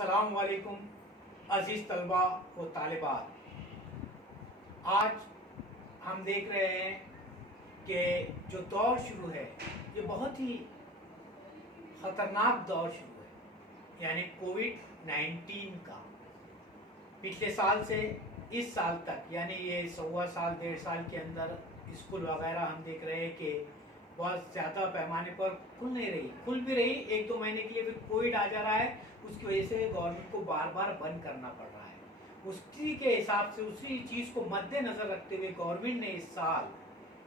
अस्सलाम वालेकुम अजीज तलबा व तालिबात। आज हम देख रहे हैं कि जो दौर शुरू है ये बहुत ही ख़तरनाक दौर शुरू है, यानी कोविड-19 का। पिछले साल से इस साल तक यानी ये 1.25 साल 1.5 साल के अंदर स्कूल वगैरह हम देख रहे हैं कि बहुत ज़्यादा पैमाने पर खुल नहीं रही, खुल भी रही 1-2 महीने के लिए, फिर कोविड आ जा रहा है। उसकी वजह से गवर्नमेंट को बार बार बंद करना पड़ रहा है। उसी के हिसाब से उसी चीज़ को मद्देनज़र रखते हुए गवर्नमेंट ने इस साल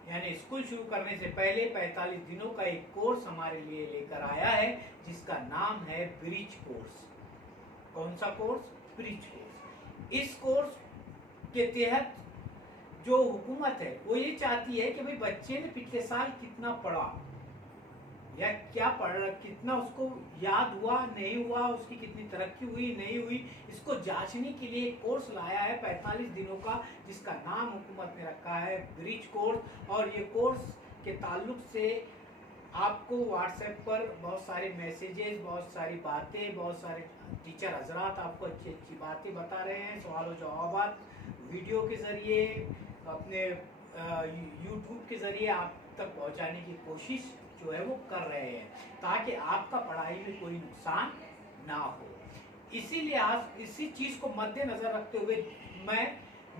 यानी स्कूल शुरू करने से पहले 45 दिनों का एक कोर्स हमारे लिए लेकर आया है, जिसका नाम है ब्रिज कोर्स। कौन सा कोर्स? Bridge course. इस कोर्स के तहत जो हुकूमत है वो ये चाहती है कि भाई बच्चे ने पिछले साल कितना पढ़ा या क्या पढ़ा, कितना उसको याद हुआ नहीं हुआ, उसकी कितनी तरक्की हुई नहीं हुई, इसको जांचने के लिए एक कोर्स लाया है 45 दिनों का, जिसका नाम हुकूमत ने रखा है ब्रिज कोर्स। और ये कोर्स के ताल्लुक से आपको व्हाट्सएप पर बहुत सारे मैसेजेस, बहुत सारी बातें, बहुत सारे टीचर हजरात आपको अच्छी अच्छी बातें बता रहे हैं, सवाल जवाब वीडियो के ज़रिए, अपने यूट्यूब के ज़रिए आप तक पहुंचाने की कोशिश जो है वो कर रहे हैं, ताकि आपका पढ़ाई में कोई नुकसान ना हो। इसीलिए आज इसी चीज़ को मद्देनज़र रखते हुए मैं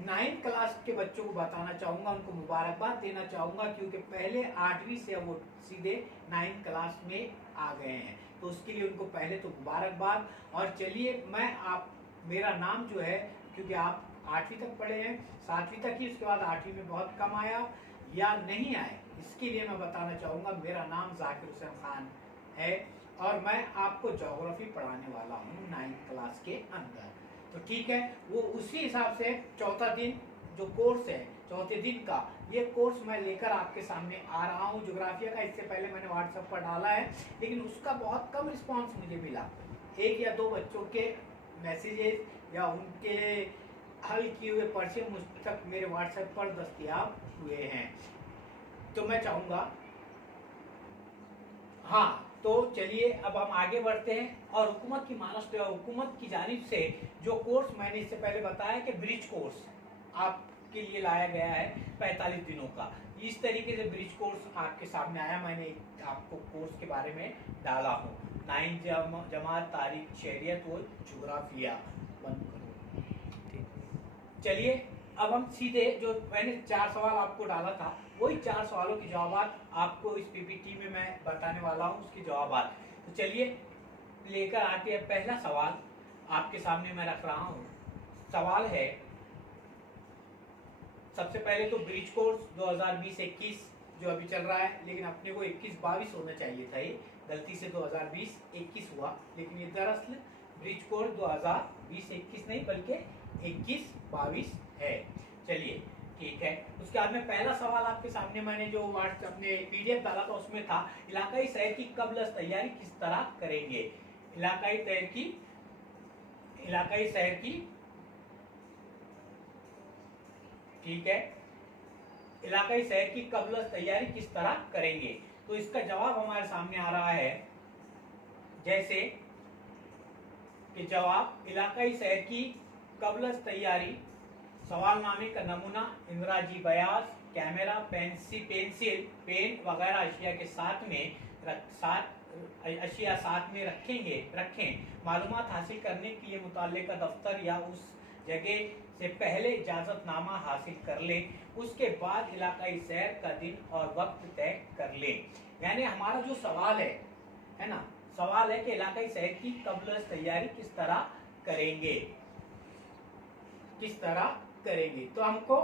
9th क्लास के बच्चों को बताना चाहूँगा, उनको मुबारकबाद देना चाहूँगा, क्योंकि पहले 8वीं से वो सीधे 9th क्लास में आ गए हैं, तो उसके लिए उनको पहले तो मुबारकबाद। और चलिए मेरा नाम जो है, क्योंकि आप 8वीं तक पढ़े हैं, 7वीं तक ही, उसके बाद 8वीं में बहुत कम आया या नहीं आए, इसके लिए मैं बताना चाहूँगा मेरा नाम जाकिर हुसैन खान है और मैं आपको ज्योग्राफी पढ़ाने वाला हूँ 9th क्लास के अंदर। तो ठीक है, वो उसी हिसाब से चौथा दिन जो कोर्स है, चौथे दिन का ये कोर्स मैं लेकर आपके सामने आ रहा हूँ ज्योग्राफिया का। इससे पहले मैंने व्हाट्सएप पर डाला है, लेकिन उसका बहुत कम रिस्पांस मुझे मिला। 1 या 2 बच्चों के मैसेजेस या उनके हल किए हुए पर्चे मुझ तक मेरे व्हाट्सएप पर दस्तयाब हुए हैं। तो मैं चाहूँगा, हाँ, तो चलिए अब हम आगे बढ़ते हैं। और हुकूमत की जानिब से जो कोर्स मैंने इससे पहले बताया कि ब्रिज कोर्स आपके लिए लाया गया है 45 दिनों का, इस तरीके से ब्रिज कोर्स आपके सामने आया। मैंने आपको कोर्स के बारे में डाला हूँ, 9th जमात तारीख, शहरियत व जुग्राफिया। बंद करो। चलिए अब हम सीधे जो मैंने 4 सवाल आपको डाला था, वही 4 सवालों के जवाब आपको इस पीपीटी में मैं बताने वाला हूँ, उसके जवाब। तो चलिए लेकर आते हैं पहला सवाल आपके सामने मैं रख रहा हूँ। सवाल है, सबसे पहले तो ब्रिज कोर्स 2020-21 जो अभी चल रहा है, लेकिन अपने को 21-22 होना चाहिए था, ये गलती से 2020-21 हुआ, लेकिन ये दरअसल ब्रिज कोर्स 2020-21 नहीं बल्कि 21-22 है। चलिए ठीक है। उसके बाद में पहला सवाल आपके सामने मैंने जो अपने पीडीएफ डाला था उसमें था, इलाकाई शहर की कब्ल तैयारी किस तरह करेंगे। इलाकाई शहर की ठीक है, इलाकाई शहर की कब्ल तैयारी किस तरह करेंगे। तो इसका जवाब हमारे सामने आ रहा है, जैसे कि जवाब इलाकाई शहर की कब्ल तैयारी, सवालनामे का नमूना Indiraji Beas, camera, pencil, pen वगैरह अशिया के साथ में रखें। मालूमात हासिल करने के लिए मुताल्लिका दफ्तर या उस जगह से पहले इजाजतनामा हासिल कर ले, उसके बाद इलाकाई सैर का दिन और वक्त तय कर ले। यानी हमारा जो सवाल है ना, सवाल है कि इलाकाई शहर की कब्ल तैयारी किस तरह करेंगे, तो हमको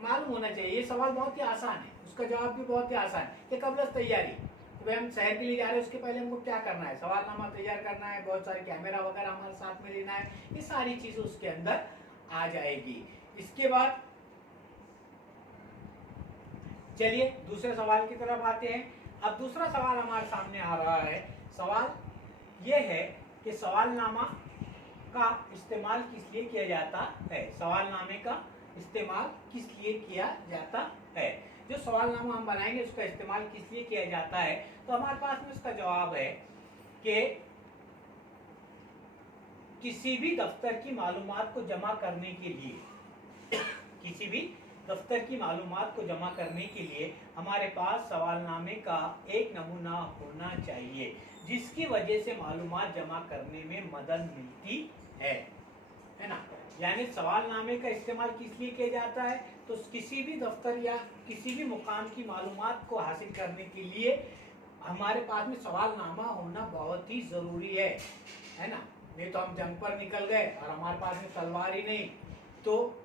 मालूम होना चाहिए। ये सवाल बहुत ही आसान है, उसका जवाब भी बहुत ही आसान है कि कब्ल तैयारी, तो हम शहर के लिए जा रहे हैं, उसके पहले हमको क्या करना है, सवालनामा तैयार करना है, बहुत सारे कैमरा वगैरह हमारे साथ में लेना है, ये सारी चीजें उसके अंदर आ जाएगी। इसके बाद चलिए दूसरे सवाल की तरफ आते हैं। अब दूसरा सवाल हमारे सामने आ रहा है, सवाल यह है कि सवालनामा का इस्तेमाल किस लिए किया जाता है। सवालनामे का इस्तेमाल किस लिए किया जाता है, जो सवालनामा हम बनाएंगे उसका इस्तेमाल किस लिए किया जाता है। तो हमारे पास में इसका जवाब है कि किसी भी दफ्तर की मालूमात को जमा करने के लिए किसी भी दफ्तर की मालूमात को जमा करने के लिए हमारे पास सवालनामे का एक नमूना होना चाहिए, जिसकी वजह से मालूमात जमा करने में मदद मिलती है ना। यानी सवालनामे का इस्तेमाल किस लिए किया जाता है, तो किसी भी दफ्तर या किसी भी मुकाम की मालूमात को हासिल करने के लिए हमारे पास में सवालनामा होना बहुत ही ज़रूरी है ना। नहीं तो हम जंग पर निकल गए और हमारे पास में तलवार ही नहीं, तो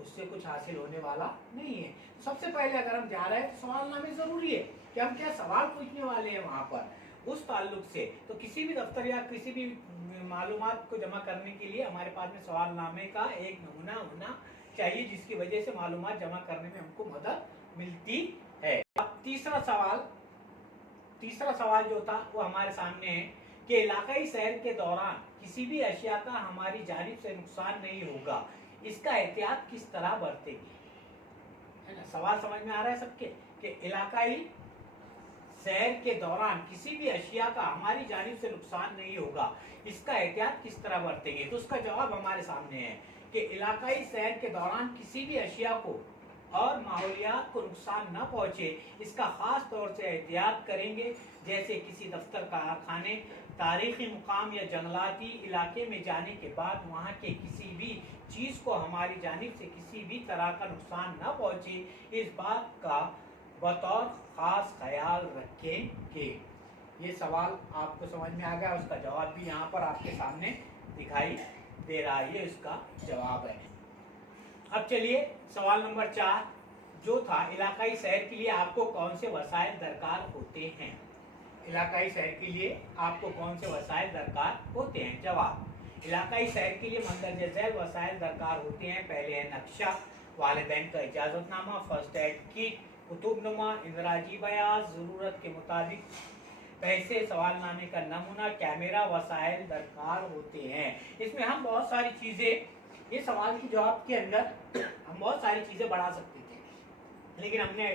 उससे कुछ हासिल होने वाला नहीं है। सबसे पहले अगर हम जा रहे हैं तो सवालनामे ज़रूरी है कि हम क्या सवाल पूछने वाले हैं वहाँ पर, उस ताल्लुक से। तो किसी भी दफ्तर या किसी भी मालूमात को जमा करने के लिए हमारे पास में सवालनामे का एक नमूना होना चाहिए, जिसकी वजह से मालूमात जमा करने में हमको मदद मिलती है। अब तीसरा सवाल जो था वो हमारे सामने है कि इलाकाई सैर के दौरान किसी भी अशिया का हमारी जानिब से नुकसान नहीं होगा, इसका एहतियात किस तरह बरतेगी, है ना। सवाल समझ में आ रहा है सबके कि इलाकाई सैर के दौरान किसी भी अशिया का हमारी जानिब से नुकसान नहीं होगा, इसका एहतियात किस तरह बरतेंगे। तो उसका जवाब हमारे सामने है कि इलाकाई सैर के दौरान किसी भी अशिया को और माहौलियात को नुकसान न पहुंचे, इसका खास तौर से एहतियात करेंगे। जैसे किसी दफ्तर, कारखाने, तारीखी मुकाम या जंगलाती इलाके में जाने के बाद वहाँ के किसी भी चीज़ को हमारी जानिब से किसी भी तरह का नुकसान न पहुंचे, इस बात का बतौर खास ख्याल रखेंगे। ये सवाल आपको समझ में आ गया, उसका जवाब भी यहाँ पर आपके सामने दिखाई दे रहा है, ये उसका जवाब है। अब चलिए सवाल नंबर 4 जो था, इलाकाई सैर के लिए आपको कौन से वसाइल दरकार होते हैं। इलाकाई सैर के लिए आपको कौन से वसाइल दरकार होते हैं। जवाब, इलाकाई सैर के लिए मंदरजा झैल वसाइल दरकार होते हैं। पहले है नक्शा, वालिदैन का इजाज़तनामा, फर्स्ट एड किट, कुतुबनुमा, इंदराजी बयान, ज़रूरत के मुताबिक पैसे, सवालनामे का नमूना, कैमरा वसाइल दरकार होते हैं। इसमें हम बहुत सारी चीज़ें, ये सवाल के जवाब के अंदर हम बहुत सारी चीज़ें बढ़ा सकते थे, लेकिन हमने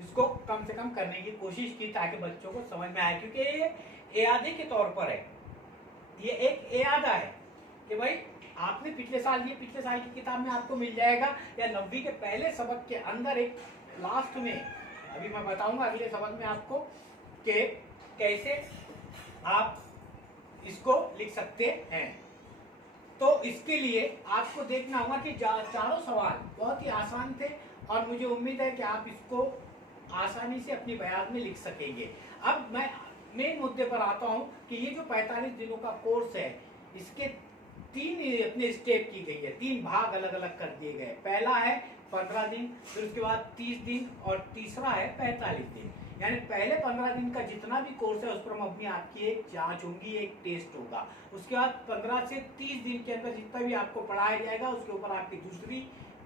इसको कम से कम करने की कोशिश की ताकि बच्चों को समझ में आए, क्योंकि ये इयादे के तौर पर है, ये एक इयादा है कि भाई आपने पिछले साल की किताब में आपको मिल जाएगा, या 9वीं के पहले सबक के अंदर एक लास्ट में, अभी मैं बताऊंगा अगले सबक में आपको कि कैसे आप इसको लिख सकते हैं। तो इसके लिए आपको देखना होगा कि चारों सवाल बहुत ही आसान थे और मुझे उम्मीद है कि आप इसको आसानी से अपनी बयान में लिख सकेंगे। अब मैं मेन मुद्दे पर आता हूं कि ये जो 45 दिनों का कोर्स है, इसके 3 अपने स्टेप की गई है, 3 भाग अलग अलग कर दिए गए। पहला है 15 दिन, फिर उसके बाद 30 दिन और तीसरा है 45 दिन। यानी पहले 15 दिन का जितना भी कोर्स है उस पर मबनी आपकी एक जांच होगी, एक टेस्ट होगा। उसके बाद 15 से 30 दिन के अंदर जितना भी आपको पढ़ाया जाएगा उसके ऊपर आपकी दूसरी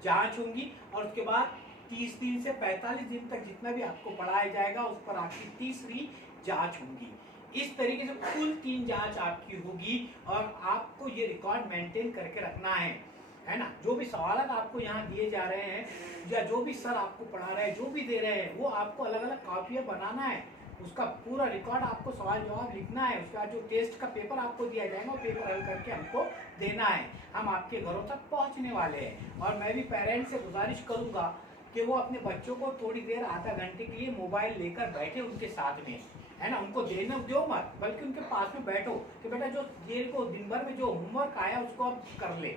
जांच होगी, और उसके बाद 30 दिन से 45 दिन तक जितना भी आपको पढ़ाया जाएगा उस पर आपकी तीसरी जांच होगी। इस तरीके से कुल 3 जांच आपकी होगी और आपको ये रिकॉर्ड मेंटेन करके रखना है ना। जो भी सवाल आपको यहाँ दिए जा रहे हैं या जो भी सर आपको पढ़ा रहे हैं, जो भी दे रहे हैं, वो आपको अलग अलग कॉपियाँ बनाना है, उसका पूरा रिकॉर्ड आपको सवाल जवाब लिखना है। उसके बाद जो टेस्ट का पेपर आपको दिया जाएगा वो पेपर हल करके हमको देना है। हम आपके घरों तक पहुँचने वाले हैं और मैं भी पेरेंट्स से गुजारिश करूँगा कि वो अपने बच्चों को थोड़ी देर आधा घंटे के लिए मोबाइल लेकर बैठे उनके साथ में, है ना। उनको देने दो मत, बल्कि उनके पास में बैठो कि बेटा जो ये को दिन भर में जो होमवर्क आया उसको आप कर ले,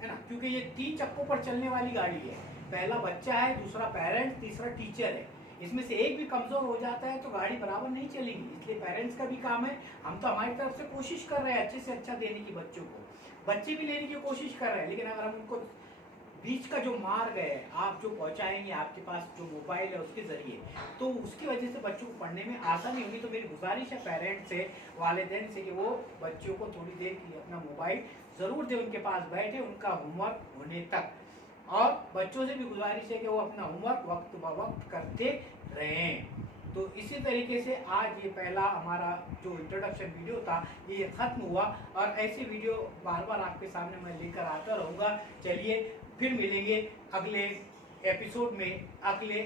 है ना। क्योंकि ये 3 चक्कों पर चलने वाली गाड़ी है, पहला बच्चा है, दूसरा पेरेंट्स, तीसरा टीचर है। इसमें से एक भी कमजोर हो जाता है तो गाड़ी बराबर नहीं चलेगी। इसलिए पेरेंट्स का भी काम है, हम तो हमारी तरफ से कोशिश कर रहे हैं अच्छे से अच्छा देने की बच्चों को, बच्चे भी लेने की कोशिश कर रहे हैं, लेकिन अगर हम उनको बीच का जो मार्ग है आप जो पहुंचाएंगे आपके पास जो मोबाइल है उसके जरिए, तो उसकी वजह से बच्चों को पढ़ने में आसानी होगी। तो मेरी गुजारिश है पेरेंट्स से, वालिदैन से, कि वो बच्चों को थोड़ी देर के लिए अपना मोबाइल ज़रूर दे, उनके पास बैठे उनका होमवर्क होने तक। और बच्चों से भी गुजारिश है कि वो अपना होमवर्क वक्त ब वक्त करते रहें। तो इसी तरीके से आज ये पहला हमारा जो इंट्रोडक्शन वीडियो था ये ख़त्म हुआ, और ऐसे वीडियो बार बार आपके सामने मैं लेकर आता रहूँगा। चलिए फिर मिलेंगे अगले एपिसोड में, अगले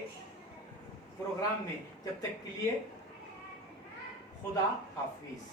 प्रोग्राम में। जब तक के लिए खुदा हाफिज़।